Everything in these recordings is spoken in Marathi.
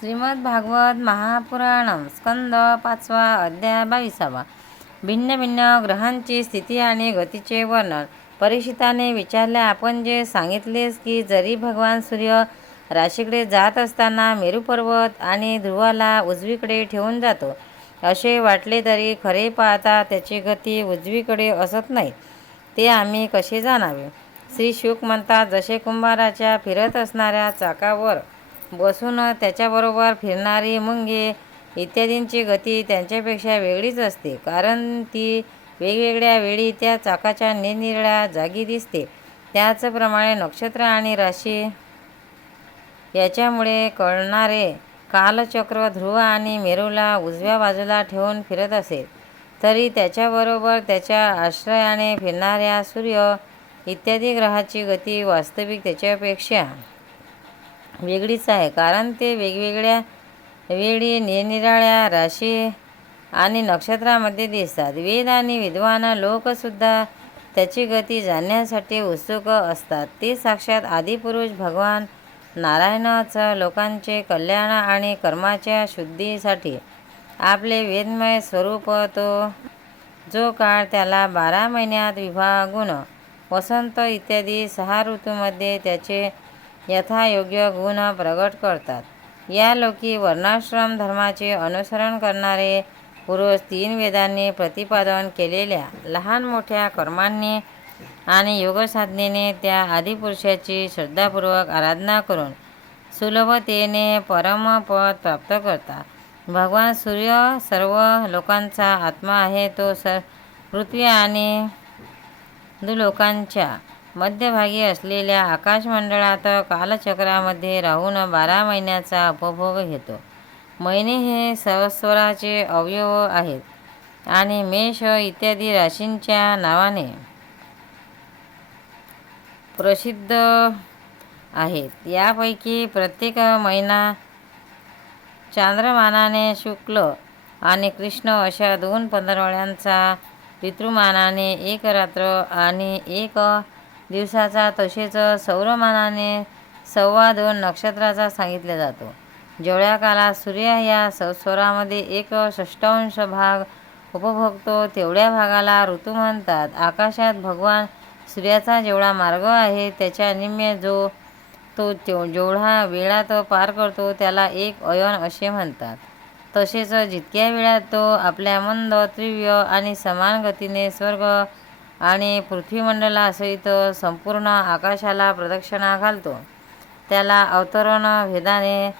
श्रीमद भागवत स्कंद पाचवा अध्याय बावीसावा. भिन्न भिन्न ग्रहांची स्थिती आणि गतीचे वर्णन. परीक्षिताने विचारले आपण जे सांगितलेस की जरी भगवान सूर्य राशीकडे जात असताना मेरू पर्वत आणि ध्रुवाला उजवीकडे ठेवून जातो असे वाटले तरी खरे पाहता त्याची गती उजवीकडे असत नाही. ते आम्ही कसे जाणावे श्री शुक म्हणतात जसे कुंभाराच्या फिरत असणाऱ्या चाकावर बसून त्याच्याबरोबर फिरणारी मुंगे इत्यादींची गती त्यांच्यापेक्षा वेगळीच असते. कारण ती वेगवेगळ्या वेळी त्या चाकाच्या निरनिराळ्या जागी दिसते. त्याचप्रमाणे नक्षत्र आणि राशी याच्यामुळे कळणारे कालचक्र ध्रुव आणि मेरूला उजव्या बाजूला ठेवून फिरत असेल तरी त्याच्याबरोबर त्याच्या आश्रयाने फिरणाऱ्या सूर्य इत्यादी ग्रहाची गती वास्तविक त्याच्यापेक्षा वेगळीच आहे. कारण ते वेगवेगळ्या वेळी निरनिराळ्या राशी आणि नक्षत्रामध्ये दिसतात. वेद आणि विद्वान लोकसुद्धा त्याची गती जाणण्यासाठी उत्सुक असतात. ते साक्षात आदिपुरुष भगवान नारायणाचं लोकांचे कल्याण आणि कर्माच्या शुद्धीसाठी आपले वेदमय स्वरूप तो जो काळ त्याला बारा महिन्यात विभागून वसंत इत्यादी सहा ऋतूमध्ये त्याचे यथायोग्य गुण प्रगट करतात. या लोकी वर्णाश्रम धर्माचे अनुसरण करणारे पुरुष तीन वेदांनी प्रतिपादन केलेल्या लहान मोठ्या कर्मांनी आणि योगसाधनेने त्या आदिपुरुषाची श्रद्धापूर्वक आराधना करून सुलभतेने परमपद प्राप्त करतात. भगवान सूर्य सर्व लोकांचा आत्मा आहे तो सर पृथ्वी आणि दुलोकांच्या मध्यभागी असलेल्या आकाशमंडळात कालचक्रामध्ये राहून बारा महिन्याचा उपभोग घेतो. महिने हे सवस्वराचे अवयव आहेत आणि मेष इत्यादी राशींच्या नावाने प्रसिद्ध आहेत. यापैकी प्रत्येक महिना चांद्रमानाने शुक्ल आणि कृष्ण अशा दोन पंधरवड्यांचा पितृमानाने एक रात्र आणि एक दिवसाचा तसेच सौरमानाने सव्वा दोन नक्षत्राचा सांगितला जातो. जेवढ्या कालात सूर्य या स्वरामध्ये एक षष्ठांश भाग उपभोगतो तेवढ्या भागाला ऋतू म्हणतात. आकाशात भगवान सूर्याचा जेवढा मार्ग आहे त्याच्या निम्मे जो तो जेवढा वेळात पार करतो त्याला एक अयन असे म्हणतात. तसेच जितक्या वेळात तो आपल्या मंद तीव्र आणि समान गतीने स्वर्ग आणि पृथ्वीमंडलासहित संपूर्ण आकाशाला प्रदक्षिणा घालतो. त्याला अवतरण भेदाने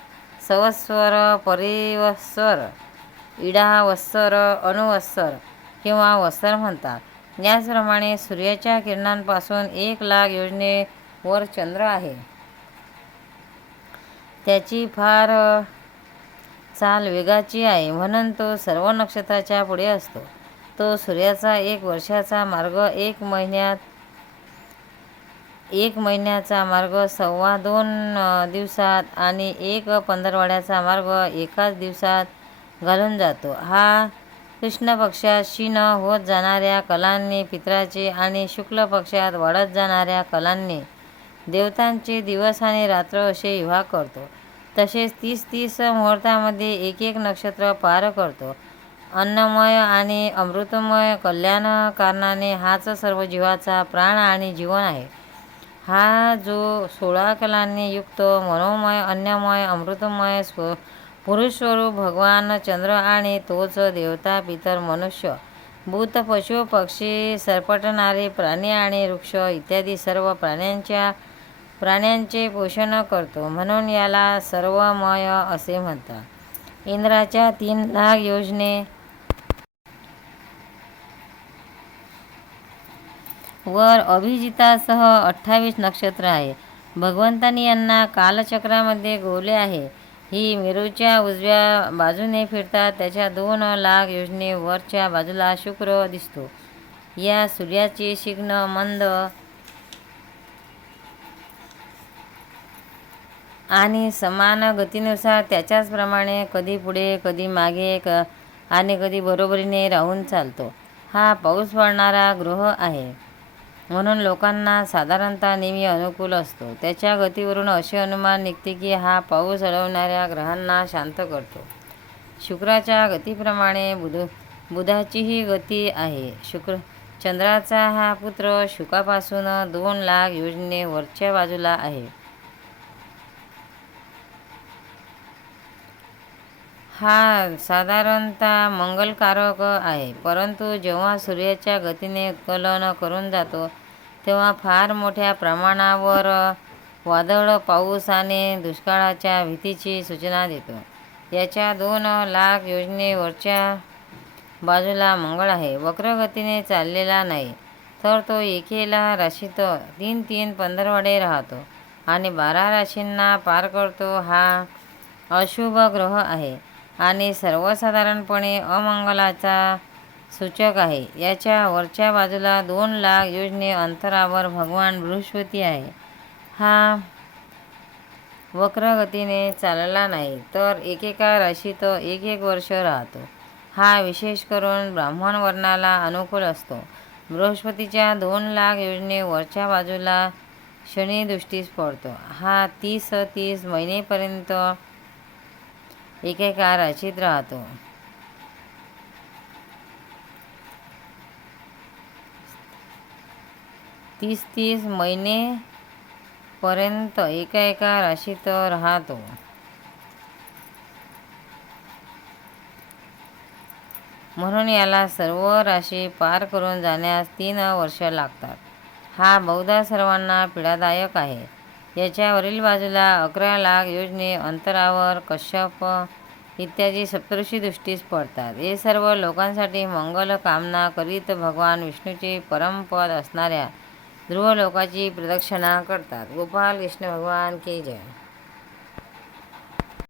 सवस्वर परिवस्वर इडावस्तर अणुवस्तर किंवा वस्तर म्हणतात. याचप्रमाणे सूर्याच्या किरणांपासून एक लाख योजनेवर चंद्र आहे. त्याची फार चाल वेगाची आहे म्हणून तो सर्व नक्षत्राच्या पुढे असतो. तो सूर्याचा एक वर्षाचा मार्ग एक महिन्यात एक महिन्याचा मार्ग सव्वा दोन दिवसात आणि एक पंधरवड्याचा मार्ग एकाच दिवसात घालून जातो. हा कृष्ण पक्षात क्षीण होत जाणाऱ्या कलांनी पित्राचे आणि शुक्ल पक्षात वाढत जाणाऱ्या कलांनी देवतांचे दिवस आणि रात्र असे विवाह करतो. तसेच तीस तीस मुहूर्तामध्ये एक एक नक्षत्र पार करतो. अन्नमय आणि अमृतमय कल्याण कारणाने हाच सर्व जीवाचा प्राण आणि जीवन आहे. हा जो सोळा कलांनी युक्त मनोमय अन्नमय अमृतमय स्व पुरुषस्वरूप भगवान चंद्र आणि तोच देवता पितर मनुष्य भूत पशु पक्षी सरपटणारे प्राणी आणि वृक्ष इत्यादी सर्व प्राण्यांच्या प्राण्यांचे पोषण करतो. म्हणून याला सर्वमय असे म्हणतात. इंद्राच्या तीन लाख योजने वर अभिजितासह अठ्ठावीस नक्षत्र आहे. भगवंतानी यांना कालचक्रामध्ये गोवले आहे. ही मेरूच्या उजव्या बाजूने फिरतात. त्याच्या दोन लाख योजने वरच्या बाजूला शुक्र दिसतो. या सूर्याचे शिग्न मंद आणि समान गतीनुसार त्याच्याचप्रमाणे कधी पुढे कधी मागे क आणि कधी बरोबरीने राहून चालतो. हा पाऊस पडणारा ग्रह आहे. म्हणून लोकांना साधारणतः नेहमी अनुकूल असतो. त्याच्या गतीवरून असे अनुमान निघते की हा पाऊस अडवणाऱ्या ग्रहांना शांत करतो. शुक्राच्या गतीप्रमाणे बुध बुधाचीही गती आहे. शुक्र चंद्राचा हा पुत्र शुकापासून दोन लाख योजने वरच्या बाजूला आहे. हा साधारणतः मंगलकारक आहे परंतु जेव्हा सूर्याच्या गतीने उत्कलन करून जातो तेव्हा फार मोठ्या प्रमाणावर वादळ पाऊस आणि दुष्काळाच्या भीतीची सूचना देतो. याच्या दोन लाख योजनेवरच्या बाजूला मंगळ आहे. वक्रगतीने चाललेला नाही तर तो एकेला राशीत तीन तीन पंधरवडे राहतो आणि बारा राशींना पार करतो हा अशुभ ग्रह आहे. आणि सर्वसाधारणपणे अमंगलाचा सूचक आहे. याच्या वरच्या बाजूला दोन लाख योजने अंतरावर भगवान बृहस्पती आहे. हा वक्रगतीने चालला नाही तर एकेका राशीत एक एक वर्ष राहतो. हा विशेष करून ब्राह्मण वर्णाला अनुकूल असतो. बृहस्पतीच्या दोन लाख योजने वरच्या बाजूला शनी दृष्टीस पडतो. हा तीस तीस महिनेपर्यंत एकेका राशीत राहतो. तीस तीस महिनेपर्यंत एका एका राशीत राहतो. म्हणून याला सर्व राशी पार करून जाण्यास तीन वर्ष लागतात. हा बहुधा सर्वांना पीडादायक आहे. याच्यावरील बाजूला अकरा लाख योजने अंतरावर कश्यप इत्यादी सप्तऋषी दृष्टीस पडतात. हे सर्व लोकांसाठी मंगल कामना करीत भगवान विष्णूचे परमपद असणाऱ्या ध्रुव लोकाची प्रदक्षिणा करतात. गोपाल कृष्ण भगवान की जय?